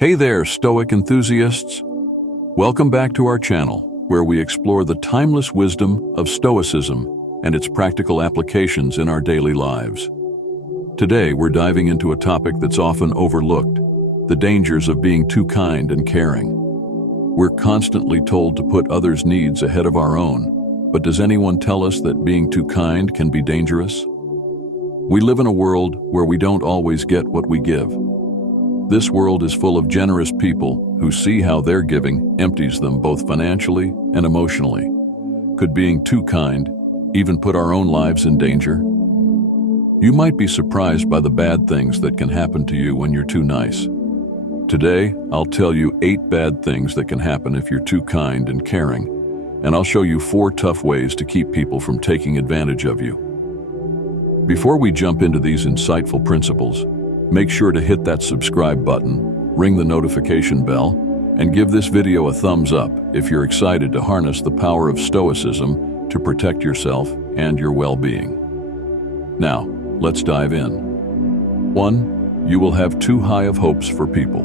Hey there, Stoic enthusiasts! Welcome back to our channel, where we explore the timeless wisdom of Stoicism and its practical applications in our daily lives. Today, we're diving into a topic that's often overlooked, the dangers of being too kind and caring. We're constantly told to put others' needs ahead of our own, but does anyone tell us that being too kind can be dangerous? We live in a world where we don't always get what we give. This world is full of generous people who see how their giving empties them both financially and emotionally. Could being too kind even put our own lives in danger? You might be surprised by the bad things that can happen to you when you're too nice. Today, I'll tell you 8 bad things that can happen if you're too kind and caring, and I'll show you 4 tough ways to keep people from taking advantage of you. Before we jump into these insightful principles, make sure to hit that subscribe button, ring the notification bell, and give this video a thumbs up if you're excited to harness the power of Stoicism to protect yourself and your well-being. Now, let's dive in. 1. You will have too high of hopes for people.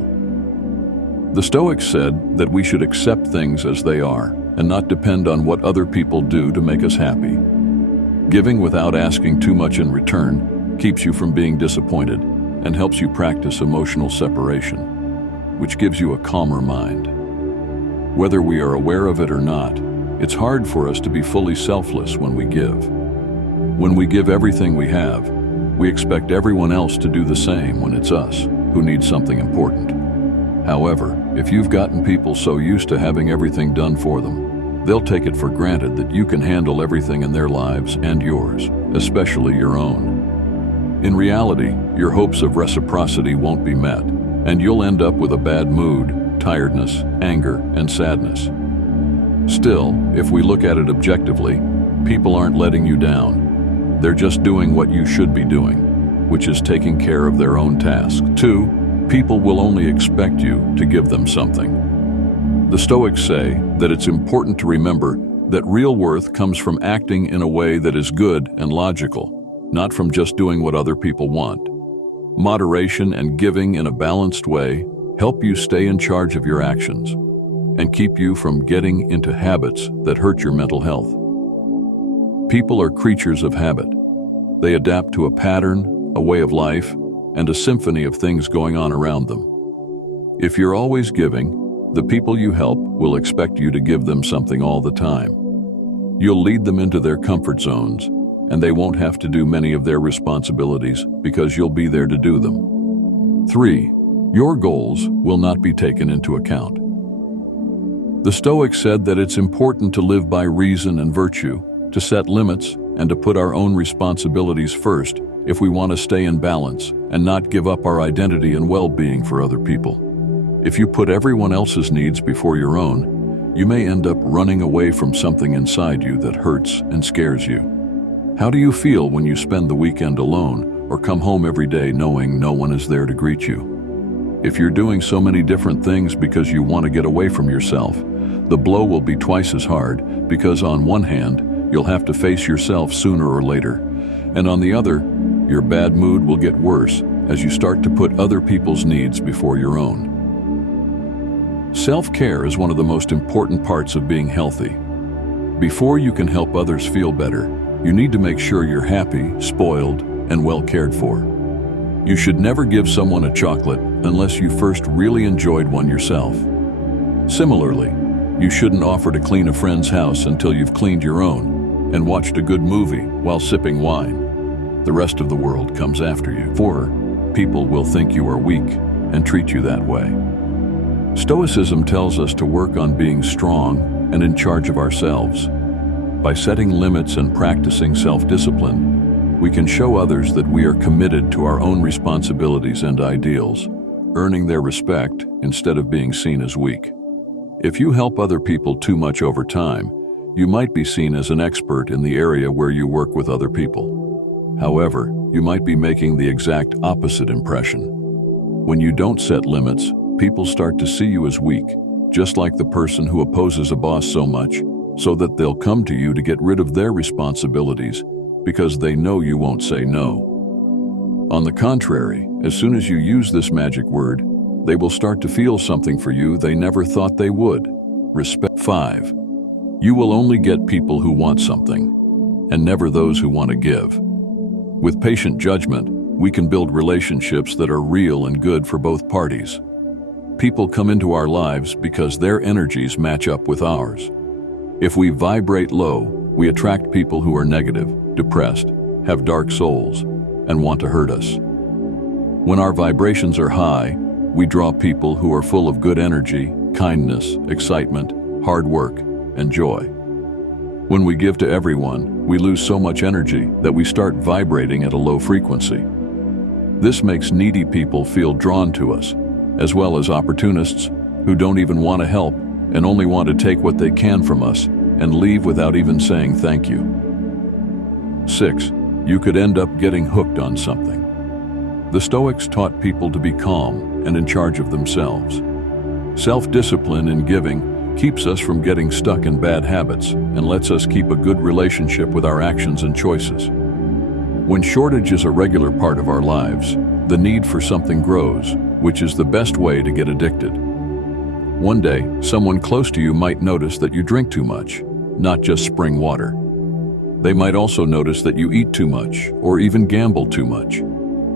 The Stoics said that we should accept things as they are and not depend on what other people do to make us happy. Giving without asking too much in return keeps you from being disappointed and helps you practice emotional separation, which gives you a calmer mind. Whether we are aware of it or not, it's hard for us to be fully selfless when we give. When we give everything we have, we expect everyone else to do the same when it's us who need something important. However, if you've gotten people so used to having everything done for them, they'll take it for granted that you can handle everything in their lives and yours, especially your own. In reality, your hopes of reciprocity won't be met, and you'll end up with a bad mood, tiredness, anger, and sadness. Still, if we look at it objectively, people aren't letting you down. They're just doing what you should be doing, which is taking care of their own task. 2. People will only expect you to give them something. The Stoics say that it's important to remember that real worth comes from acting in a way that is good and logical, not from just doing what other people want. Moderation and giving in a balanced way help you stay in charge of your actions and keep you from getting into habits that hurt your mental health. People are creatures of habit. They adapt to a pattern, a way of life, and a symphony of things going on around them. If you're always giving, the people you help will expect you to give them something all the time. You'll lead them into their comfort zones, and they won't have to do many of their responsibilities because you'll be there to do them. 3. Your goals will not be taken into account. The Stoics said that it's important to live by reason and virtue, to set limits, and to put our own responsibilities first if we want to stay in balance and not give up our identity and well-being for other people. If you put everyone else's needs before your own, you may end up running away from something inside you that hurts and scares you. How do you feel when you spend the weekend alone or come home every day knowing no one is there to greet you? If you're doing so many different things because you want to get away from yourself, the blow will be twice as hard because on one hand, you'll have to face yourself sooner or later, and on the other, your bad mood will get worse as you start to put other people's needs before your own. Self-care is one of the most important parts of being healthy. Before you can help others feel better, you need to make sure you're happy, spoiled, and well cared for. You should never give someone a chocolate unless you first really enjoyed one yourself. Similarly, you shouldn't offer to clean a friend's house until you've cleaned your own and watched a good movie while sipping wine. The rest of the world comes after you. 4. People will think you are weak and treat you that way. Stoicism tells us to work on being strong and in charge of ourselves. By setting limits and practicing self-discipline, we can show others that we are committed to our own responsibilities and ideals, earning their respect instead of being seen as weak. If you help other people too much over time, you might be seen as an expert in the area where you work with other people. However, you might be making the exact opposite impression. When you don't set limits, people start to see you as weak, just like the person who opposes a boss so much, so that they'll come to you to get rid of their responsibilities because they know you won't say no. On the contrary, as soon as you use this magic word, they will start to feel something for you they never thought they would. Respect. 5. You will only get people who want something, and never those who want to give. With patient judgment, we can build relationships that are real and good for both parties. People come into our lives because their energies match up with ours. If we vibrate low, we attract people who are negative, depressed, have dark souls, and want to hurt us. When our vibrations are high, we draw people who are full of good energy, kindness, excitement, hard work, and joy. When we give to everyone, we lose so much energy that we start vibrating at a low frequency. This makes needy people feel drawn to us, as well as opportunists who don't even want to help and only want to take what they can from us and leave without even saying thank you. 6. You could end up getting hooked on something. The Stoics taught people to be calm and in charge of themselves. Self-discipline in giving keeps us from getting stuck in bad habits and lets us keep a good relationship with our actions and choices. When shortage is a regular part of our lives, the need for something grows, which is the best way to get addicted. One day, someone close to you might notice that you drink too much, not just spring water. They might also notice that you eat too much or even gamble too much.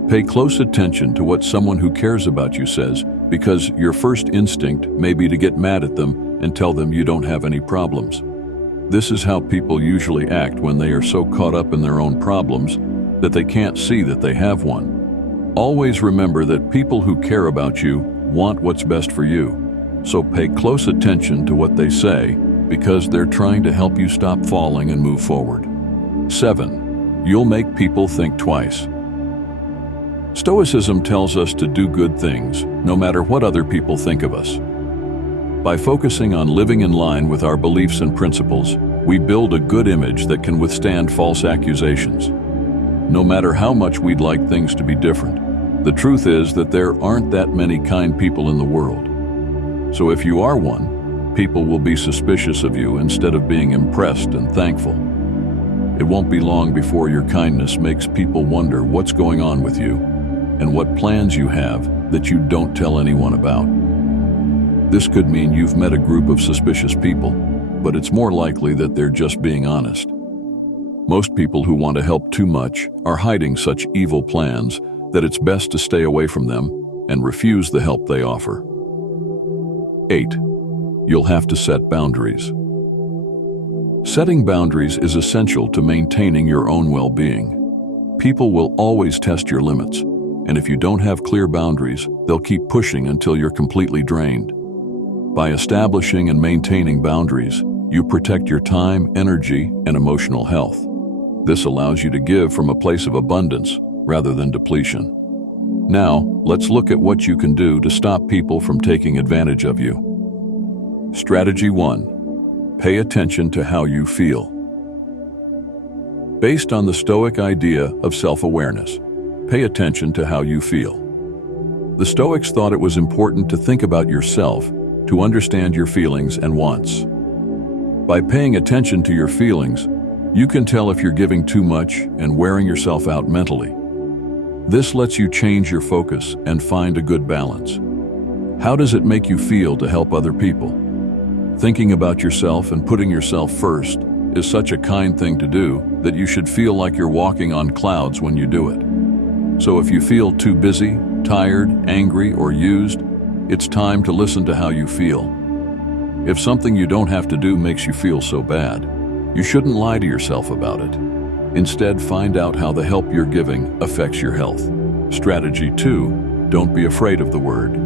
Pay close attention to what someone who cares about you says, because your first instinct may be to get mad at them and tell them you don't have any problems. This is how people usually act when they are so caught up in their own problems that they can't see that they have one. Always remember that people who care about you want what's best for you. So pay close attention to what they say, because they're trying to help you stop falling and move forward. 7. You'll make people think twice. Stoicism tells us to do good things, no matter what other people think of us. By focusing on living in line with our beliefs and principles, we build a good image that can withstand false accusations. No matter how much we'd like things to be different, the truth is that there aren't that many kind people in the world. So if you are one, people will be suspicious of you instead of being impressed and thankful. It won't be long before your kindness makes people wonder what's going on with you and what plans you have that you don't tell anyone about. This could mean you've met a group of suspicious people, but it's more likely that they're just being honest. Most people who want to help too much are hiding such evil plans that it's best to stay away from them and refuse the help they offer. 8. You'll have to set boundaries. Setting boundaries is essential to maintaining your own well-being. People will always test your limits, and if you don't have clear boundaries, they'll keep pushing until you're completely drained. By establishing and maintaining boundaries, you protect your time, energy, and emotional health. This allows you to give from a place of abundance rather than depletion. Now, let's look at what you can do to stop people from taking advantage of you. Strategy 1. Pay attention to how you feel. Based on the Stoic idea of self-awareness, pay attention to how you feel. The Stoics thought it was important to think about yourself to understand your feelings and wants. By paying attention to your feelings, you can tell if you're giving too much and wearing yourself out mentally. This lets you change your focus and find a good balance. How does it make you feel to help other people? Thinking about yourself and putting yourself first is such a kind thing to do that you should feel like you're walking on clouds when you do it. So if you feel too busy, tired, angry, or used, it's time to listen to how you feel. If something you don't have to do makes you feel so bad, you shouldn't lie to yourself about it. Instead, find out how the help you're giving affects your health. Strategy 2. Don't be afraid of the word.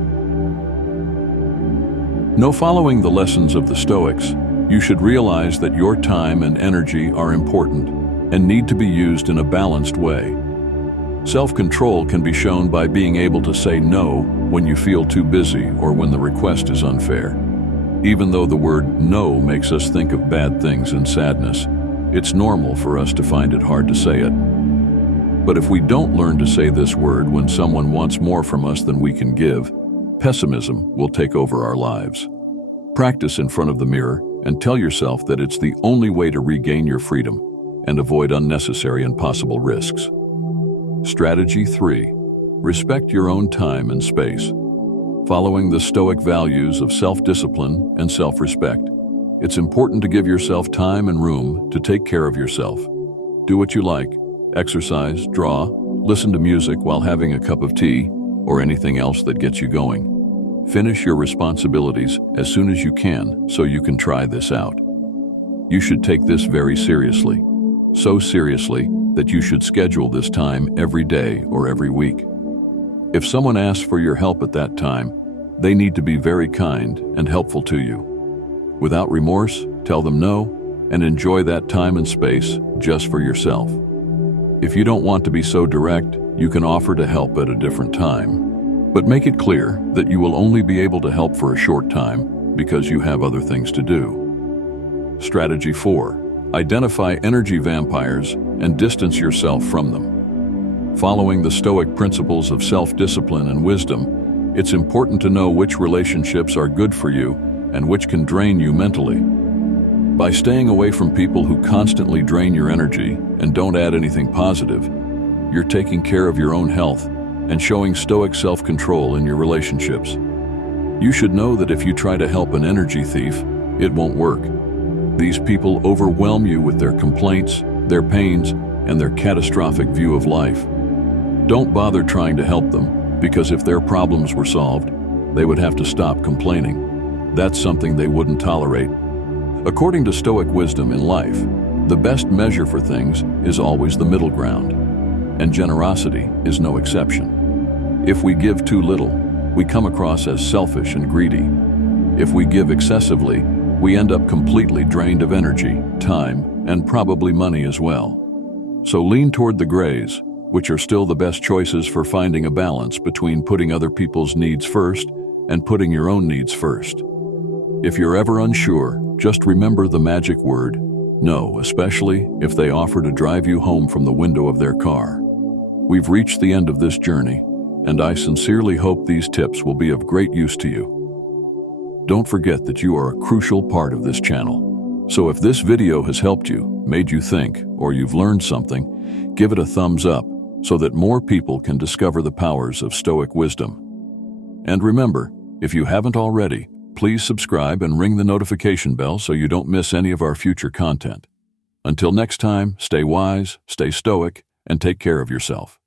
Know following the lessons of the Stoics, you should realize that your time and energy are important and need to be used in a balanced way. Self-control can be shown by being able to say no when you feel too busy or when the request is unfair. Even though the word no makes us think of bad things and sadness, it's normal for us to find it hard to say it. But if we don't learn to say this word when someone wants more from us than we can give, pessimism will take over our lives. Practice in front of the mirror and tell yourself that it's the only way to regain your freedom and avoid unnecessary and possible risks. Strategy 3. Respect your own time and space. Following the Stoic values of self-discipline and self-respect, it's important to give yourself time and room to take care of yourself. Do what you like: exercise, draw, listen to music while having a cup of tea, or anything else that gets you going. Finish your responsibilities as soon as you can so you can try this out. You should take this very seriously. So seriously that you should schedule this time every day or every week. If someone asks for your help at that time, they need to be very kind and helpful to you. Without remorse, tell them no and enjoy that time and space just for yourself. If you don't want to be so direct, you can offer to help at a different time. But make it clear that you will only be able to help for a short time because you have other things to do. Strategy 4. Identify energy vampires and distance yourself from them. Following the Stoic principles of self-discipline and wisdom, it's important to know which relationships are good for you and which can drain you mentally. By staying away from people who constantly drain your energy and don't add anything positive, you're taking care of your own health and showing Stoic self-control in your relationships. You should know that if you try to help an energy thief, it won't work. These people overwhelm you with their complaints, their pains, and their catastrophic view of life. Don't bother trying to help them, because if their problems were solved, they would have to stop complaining. That's something they wouldn't tolerate. According to Stoic wisdom in life, the best measure for things is always the middle ground, and generosity is no exception. If we give too little, we come across as selfish and greedy. If we give excessively, we end up completely drained of energy, time, and probably money as well. So lean toward the grays, which are still the best choices for finding a balance between putting other people's needs first and putting your own needs first. If you're ever unsure, just remember the magic word, no, especially if they offer to drive you home from the window of their car. We've reached the end of this journey, and I sincerely hope these tips will be of great use to you. Don't forget that you are a crucial part of this channel. So if this video has helped you, made you think, or you've learned something, give it a thumbs up so that more people can discover the powers of Stoic wisdom. And remember, if you haven't already, please subscribe and ring the notification bell so you don't miss any of our future content. Until next time, stay wise, stay stoic, and take care of yourself.